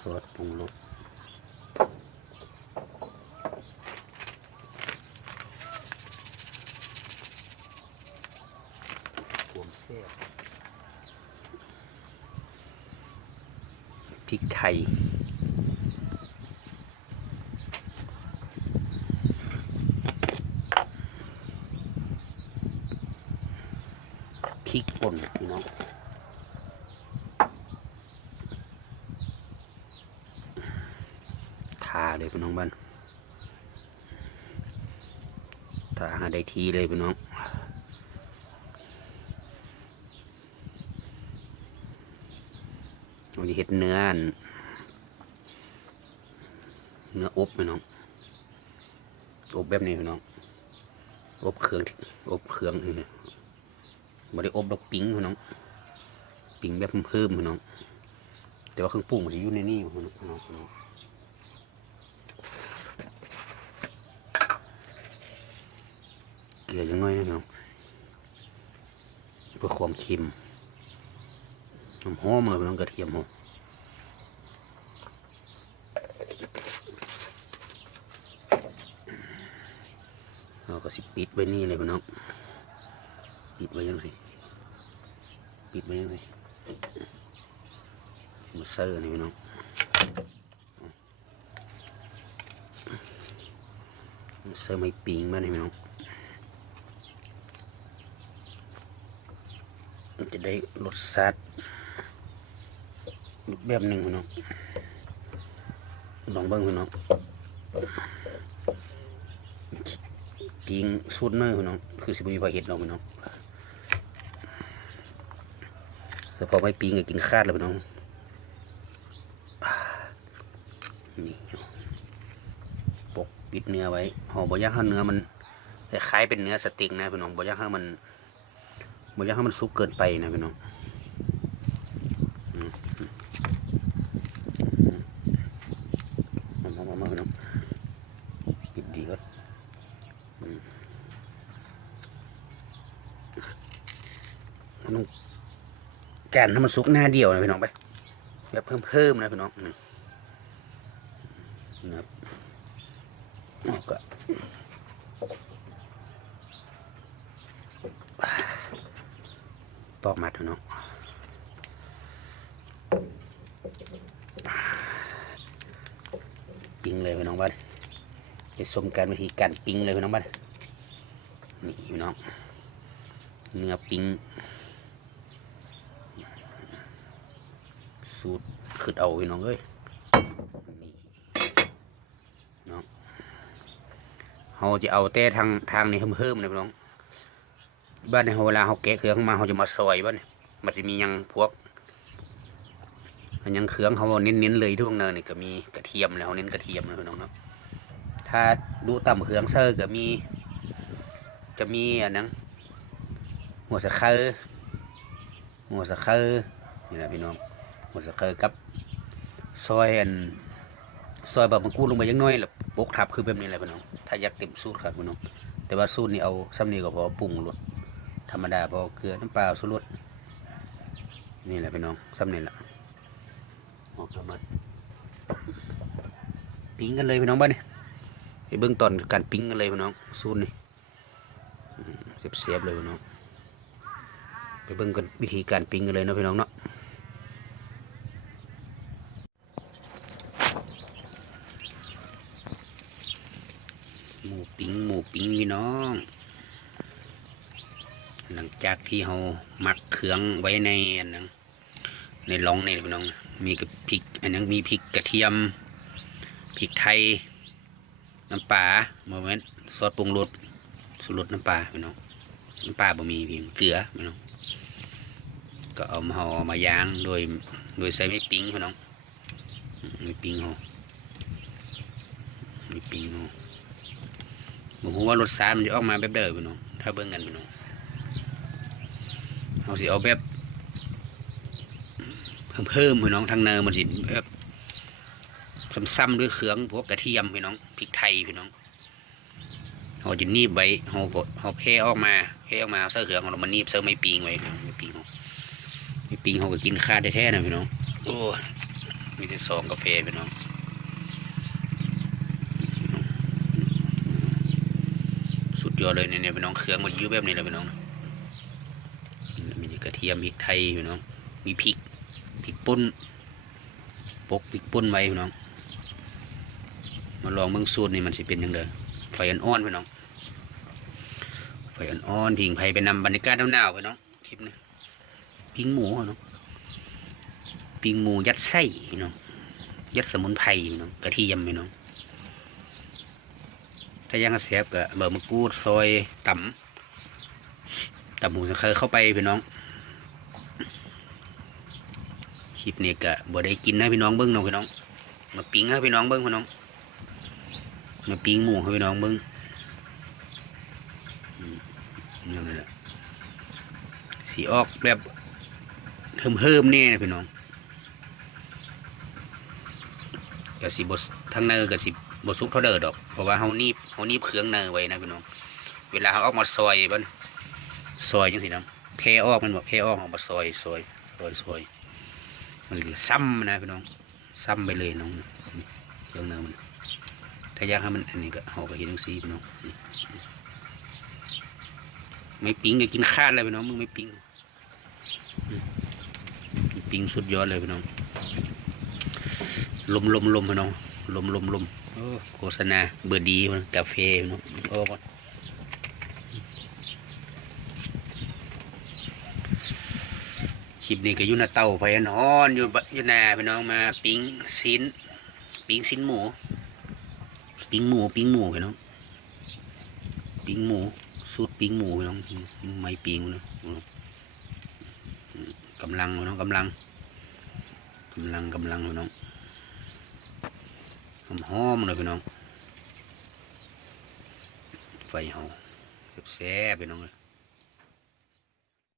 ซอสปรุงรสความแซ่บพริกไทยพริกป่นพี่น้อง ทาเลยพี่น้องบ้านทาหาได้ทีเลยพี่น้องเราจะเห็ดเนื้อนเนื้ออบพี่น้องอบแบบนี้พี่น้องอบเครื่องอบเครื่องนี่ไม่ได้อบดอกปิ้งพี่น้องปิ้งแบบเพิ่มพี่น้องแต่ว่าเครื่องปรุงมันจะอยู่ในนี่พี่น้องพี่น้องพี่น้อง เกลือยังน้อยนะพี่น้องเพื่อความเค็มน้ำหอมเลยพี่น้องกระเทียมหอมเราก็สิปิดไว้นี่เลยพี่น้องปิดไว้ยังสิปิดไว้ยังสิมาเซอร์นี่พี่น้องเซอร์ไม่ปิงมานี่พี่น้อง มันจะได้รสชาติแบบหนึ่งพี่น้องลองเบิ้งพี่น้องปิงสูตรเนื้อพี่น้องคือสิบมีไฟเห็ดเราะพี่น้องแต่พอไม่ปิงก็กินคาดแล้วพี่น้องอ่านี่ปกปิดเนื้อไว้ห่อบอย่างให้เนื้อมันคล้ายเป็นเนื้อสเต็กนะพี่น้องบอย่างให้มัน บ่อยากให้มันสุกเกินไปนะพี่น้องอืมอืมอืมมามามามาพี่น้องปิดดีก่อนอืมมันต้องการให้มันสุกหน้าเดียวนะพี่น้องไปแบบเพิ่มเพิ่มนะพี่น้องนี่นะครับเอาก็ ตอกมัดพี่น้องปิ้งเลยพี่น้องบ้านไปชมการวิธีการปิ้งเลยพี่น้องบ้านนี่พี่น้อง เนื้อปิ้งสูตรขึ้นเอาพี่น้องเอ้ยนี่น้องเราจะเอาแต่ทางทางนี้เพิ่มๆเลยพี่น้อง บ้านในเวลาเขาแกะเครื่องมาเขาจะมาซอยบ้านนี้มันจะมียังพวกอันยังเครื่องเขาเน้นๆเลยทุกเนินนี่ก็มีกระเทียมแล้วเขาเน้นกระเทียมนะพี่น้องเนาะถ้าดูต่ำเครื่องเซอร์ก็มี จะมีอันนั้นหัวสะเคอหัวสะเคอนี่แหละพี่น้องหัวสะเคอกับซอยอันซอยแบบมะกรูดลงไปยังน้อยแล้วปกทับคือแบบนี้แหละพี่น้องถ้าอยากเต็มสูตรครับพี่น้องแต่ว่าสูตรนี้เอาซ้ำนี้ก็พอปรุงรส ธรรมดาพอเกลือน้ำเปล่าสุรสนี่แหละพี่น้องซ้ำนี่แหละออกมาปิ้งกันเลยพี่น้องบ้านนี่ไปเบื้องตอนการปิ้งกันเลยพี่น้องซูนนี่เสียบๆเลยพี่น้องไปเบื้องกันวิธีการปิ้งกันเลยนะพี่น้องเนาะหมูปิ้งหมูปิ้งพี่น้อง หลังจากที่เราหมักเครื่องไว้ในอันนั้นในร่องนี่พี่น้อง มีกับพริก อันนั้นมีพริกกระเทียมพริกไทยน้ำปลาโมเมนต์ซอสปรุงรสสูตรรสน้ำปลาพี่น้องน้ำปลาบ่มีพี่เกลือพี่น้องก็เอามาห่อมาย่างโดยโดยใส่ไม่ปิ้งพี่น้องไม่ปิ้งห่อไม่ปิ้งห่อผมว่า รสชาติมันจะออกมาแบบเดิมพี่น้องถ้าเบิ่งกันพี่น้อง เอาสิเอาแบบเพิ่มเพิ่มพี่น้องทางเนอมันสิแบบซ้ำๆด้วยเครื่องพวกกระเทียมพี่น้องพริกไทยพี่น้องเราจะนีบไว้เราก็เราเพออกมาเพออกมาเอาเสื้อเครื่องของเรามานีบเสื้อไม่ปิงไว้ไม่ปิงเราไม่ปิงเราก็กินข้าวแท้ๆนะพี่น้องโอ้มีแต่ซองกาแฟพี่น้องสุดยอดเลยเนี่ยพี่น้องเครื่องมันยุ่แบบนี้เลยพี่น้อง กระเทียมพริกไทยพี่น้อง มีพริกพริกป่นปกพริกป่นไว้พี่น้อง มาลองเบิ่งสูตรนี่มันสิเป็นยังไงไฟอ่อนๆพี่น้องไฟอ่อนๆพิงไฟไปนำบรรยากาศหนาวๆพี่น้องคลิปนี้พิงหมูพี่น้องพิงหมูยัดไส้พี่น้องยัดสมุนไพรพี่น้องกระเทียมพี่น้องถ้ายังเสียบก็เบอร์มะกรูดซอยต่ำต่ำหมูสังเคยเข้าไปพี่น้อง คลิปนี้ก็บ่ได้กินนะพี่น้องเบิ้งเนาะพี่น้อง มาปิ้งให้พี่น้องเบิ้งพี่น้อง มาปิ้งหมูให้พี่น้องเบิ้งอืมนั่นแหละสีออกแบบเฮิมเฮิมๆแน่นะพี่น้องก็สิบดทางเนอก็สิบสุกเท่าเดิมดอก เพราะว่าเฮานีบเฮานีบเครื่องเนอไว้นะพี่น้อง เวลาเขาออกมาซอยบ้านซอยจังสิน้ำเพออกมันบอกเพออกออกมาซอยซอยซอยซอย มันคือซ้ำนะพี่น้องซ้ำไปเลยน้องเครื่องเนอมันถ้าอยากให้มันอันนี้ก็เอาไปเห็นซีพี่น้องไม่ปิ้งก็กินข้าวเลยพี่น้องมึงไม่ปิ้งปิ้งสุดยอดเลยพี่น้องลมลมลมพี่น้องลมลมลมโฆษณาเบอร์ดีกาแฟพี่น้องโอ้ก่อน คลิปนี้ก็อยู่หน้าเตาไฟนอนอยู่บอยู่หน้าพี่น้องมาปิ้งซินปิ้งซินหมู ปิ้งหมูปิ้งหมูพี่น้องปิ้งหมูสูตรปิ้งหมูพี่น้องไม่ปิ้งนะกำลังพี่น้องกำลังกำลังกำลังพี่น้องหอมหอมเลยพี่น้องไฟเฮาแซ่บๆพี่น้องเลย